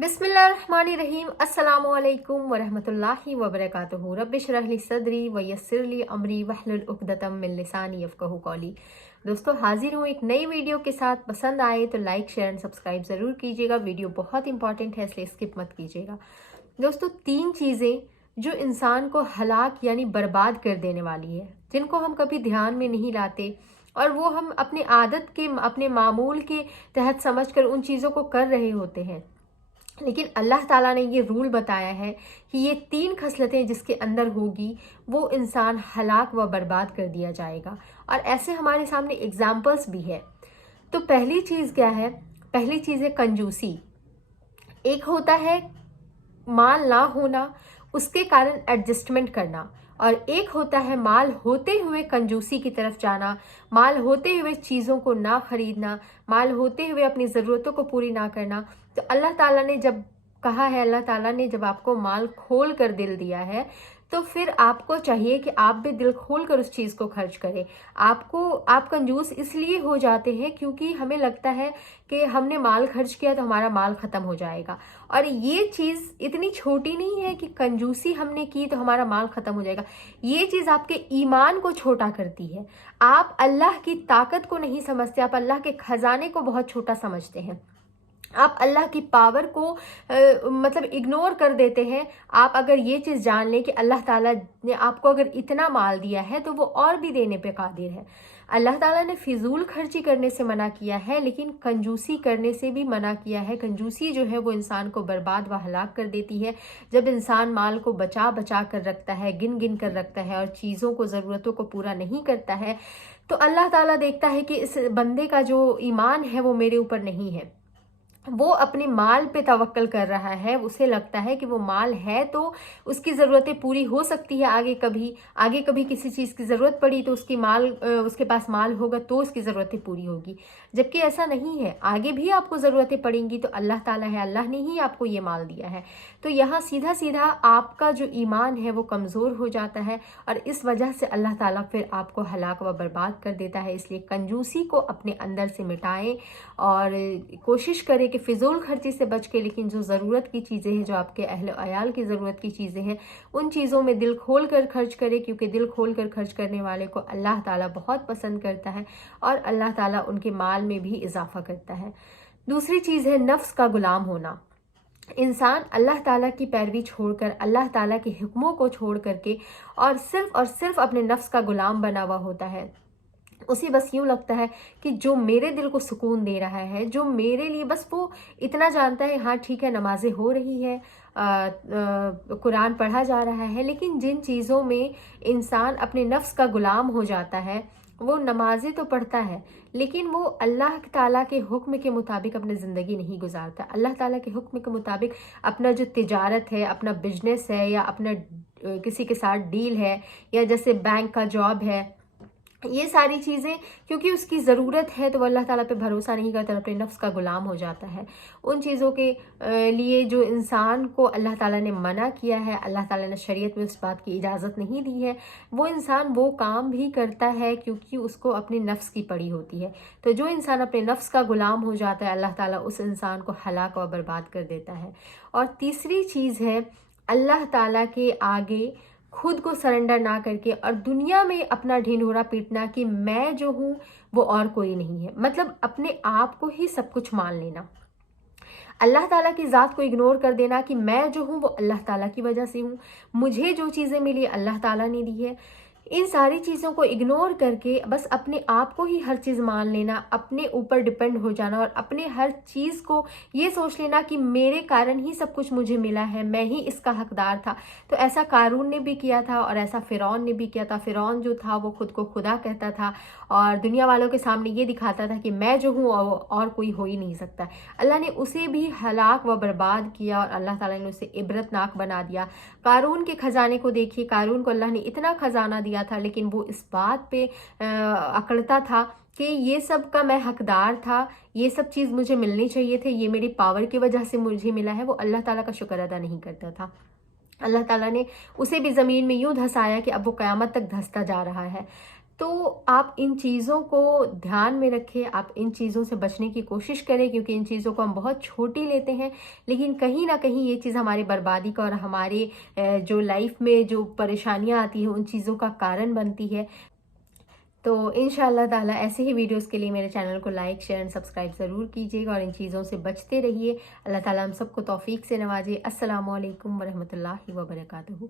बिस्मिल्लाहिर्रहमानिर्रहीम। अस्सलामु अलैकुम वरहमतुल्लाहि वबरकातुहू। रब्बि इश्रह ली सदरी व यस्सिर ली अमरी वहलुल उक़दतम मिन लिसानी यफ़क़हू क़ौली। दोस्तों, हाजिर हूँ एक नई वीडियो के साथ। पसंद आए तो लाइक शेयर एंड सब्सक्राइब ज़रूर कीजिएगा। वीडियो बहुत इंपॉर्टेंट है, इसलिए स्किप मत कीजिएगा। दोस्तों, 3 चीज़ें जो इंसान को हलाक यानी बर्बाद कर देने वाली है, जिनको हम कभी ध्यान में नहीं लाते और वो हम अपनी आदत के, अपने मामूल के तहत समझकर उन चीज़ों को कर रहे होते हैं। लेकिन अल्लाह ताला ने ये रूल बताया है कि ये 3 खसलतें जिसके अंदर होगी वो इंसान हलाक व बर्बाद कर दिया जाएगा। और ऐसे हमारे सामने एग्जाम्पल्स भी है। तो पहली चीज़ क्या है? पहली चीज़ है कंजूसी। एक होता है माल ना होना, उसके कारण एडजस्टमेंट करना, और एक होता है माल होते हुए कंजूसी की तरफ जाना, माल होते हुए चीज़ों को ना खरीदना, माल होते हुए अपनी ज़रूरतों को पूरी ना करना। तो अल्लाह ताला ने जब कहा है, अल्लाह ताला ने जब आपको माल खोल कर दिल दिया है, तो फिर आपको चाहिए कि आप भी दिल खोल कर उस चीज़ को खर्च करें। आप कंजूस इसलिए हो जाते हैं क्योंकि हमें लगता है कि हमने माल खर्च किया तो हमारा माल ख़त्म हो जाएगा। और ये चीज़ इतनी छोटी नहीं है कि कंजूसी हमने की तो हमारा माल ख़त्म हो जाएगा। ये चीज़ आपके ईमान को छोटा करती है। आप अल्लाह की ताकत को नहीं समझते, आप अल्लाह के ख़जाने को बहुत छोटा समझते हैं। आप अल्लाह की पावर को मतलब इग्नोर कर देते हैं। आप अगर ये चीज़ जान लें कि अल्लाह ताला ने आपको अगर इतना माल दिया है तो वो और भी देने पे कादिर है। अल्लाह ताला ने फिजूल खर्ची करने से मना किया है, लेकिन कंजूसी करने से भी मना किया है। कंजूसी जो है वो इंसान को बर्बाद व हलाक कर देती है। जब इंसान माल को बचा बचा कर रखता है, गिन गिन कर रखता है और चीज़ों को, ज़रूरतों को पूरा नहीं करता है, तो अल्लाह ताला देखता है कि इस बंदे का जो ईमान है वो मेरे ऊपर नहीं है। वो अपने माल पे तवक्कल कर रहा है। उसे लगता है कि वो माल है तो उसकी ज़रूरतें पूरी हो सकती है। आगे कभी किसी चीज़ की ज़रूरत पड़ी तो उसके पास माल होगा तो उसकी ज़रूरतें पूरी होगी। जबकि ऐसा नहीं है, आगे भी आपको ज़रूरतें पड़ेंगी तो अल्लाह ताला है, अल्लाह ने ही आपको ये माल दिया है। तो यहाँ सीधा सीधा आपका जो ईमान है वो कमज़ोर हो जाता है और इस वजह से अल्लाह ताला फिर आपको हलाक व बर्बाद कर देता है। इसलिए कंजूसी को अपने अंदर से मिटाएं और कोशिश करें कि फिजूल खर्ची से बच के, लेकिन जो ज़रूरत की चीज़ें हैं, जो आपके अहल अयाल की ज़रूरत की चीज़ें हैं, उन चीज़ों में दिल खोल कर खर्च करें, क्योंकि दिल खोल कर खर्च करने वाले को अल्लाह ताला बहुत पसंद करता है और अल्लाह ताला उनके माल में भी इजाफा करता है। दूसरी चीज़ है नफ्स का गुलाम होना। इंसान अल्लाह ताला की पैरवी छोड़कर, अल्लाह ताला के हुक्मों को छोड़ करके और सिर्फ अपने नफ्स का गुलाम बना हुआ होता है। उसे बस यूँ लगता है कि जो मेरे दिल को सुकून दे रहा है, जो मेरे लिए, बस वो इतना जानता है, हाँ ठीक है नमाज़ें हो रही है, कुरान पढ़ा जा रहा है, लेकिन जिन चीज़ों में इंसान अपने नफ्स का गुलाम हो जाता है, वो नमाज़ें तो पढ़ता है लेकिन वो अल्लाह ताला के हुक्म के मुताबिक अपनी ज़िंदगी नहीं गुजारता। अल्लाह ताला के हुक्म के मुताबिक अपना जो तिजारत है, अपना बिजनेस है, या अपना किसी के साथ डील है, या जैसे बैंक का जॉब है, ये सारी चीज़ें क्योंकि उसकी ज़रूरत है तो वो अल्लाह ताला पे भरोसा नहीं करता, अपने नफ्स का गुलाम हो जाता है। उन चीज़ों के लिए जो इंसान को अल्लाह ताला ने मना किया है, अल्लाह ताला ने शरीयत में उस बात की इजाज़त नहीं दी है, वो इंसान वो काम भी करता है क्योंकि उसको अपने नफ्स की पड़ी होती है। तो जो इंसान अपने नफ्स का गुलाम हो जाता है, अल्लाह ताला उस इंसान को हलाक व बर्बाद कर देता है। और तीसरी चीज़ है अल्लाह ताला के आगे खुद को सरेंडर ना करके और दुनिया में अपना ढिंढोरा पीटना कि मैं जो हूँ वो और कोई नहीं है, मतलब अपने आप को ही सब कुछ मान लेना। अल्लाह ताला की ज़ात को इग्नोर कर देना कि मैं जो हूँ वो अल्लाह ताला की वजह से हूँ, मुझे जो चीज़ें मिली अल्लाह ताला ने दी है। इन सारी चीज़ों को इग्नोर करके बस अपने आप को ही हर चीज़ मान लेना, अपने ऊपर डिपेंड हो जाना और अपने हर चीज़ को ये सोच लेना कि मेरे कारण ही सब कुछ मुझे मिला है, मैं ही इसका हकदार था। तो ऐसा कारून ने भी किया था और ऐसा फ़िरौन ने भी किया था। फ़िरौन जो था वो खुद को खुदा कहता था और दुनिया वालों के सामने ये दिखाता था कि मैं जो हूँ और कोई हो ही नहीं सकता। अल्लाह ने उसे भी हलाक व बर्बाद किया और अल्लाह ताला ने उसे इबरतनाक बना दिया। कारून के ख़जाने को देखिए, कारून को अल्लाह ने इतना ख़जाना दिया था, लेकिन वो इस बात पे अकड़ता था कि ये सब का मैं हकदार था, ये सब चीज़ मुझे मिलनी चाहिए थे, ये मेरी पावर की वजह से मुझे मिला है। वो अल्लाह ताला का शुक्र अदा नहीं करता था। अल्लाह ताला ने उसे भी ज़मीन में यूँ धंसाया कि अब वो क़यामत तक धंसता जा रहा है। تو آپ ان چیزوں کو دھیان میں رکھیں، آپ ان چیزوں سے بچنے کی کوشش کریں، کیونکہ ان چیزوں کو ہم بہت چھوٹی لیتے ہیں، لیکن کہیں نہ کہیں یہ چیز ہماری بربادی کا اور ہمارے جو لائف میں جو پریشانیاں آتی ہیں ان چیزوں کا کارن بنتی ہے۔ تو انشاءاللہ تعالیٰ ایسے ہی ویڈیوز کے لیے میرے چینل کو لائک، شیئر اور سبسکرائب ضرور کیجیے گا، اور ان چیزوں سے بچتے رہیے۔ اللہ تعالیٰ ہم سب کو توفیق سے نوازے۔ السلام علیکم ورحمۃ اللہ وبرکاتہ۔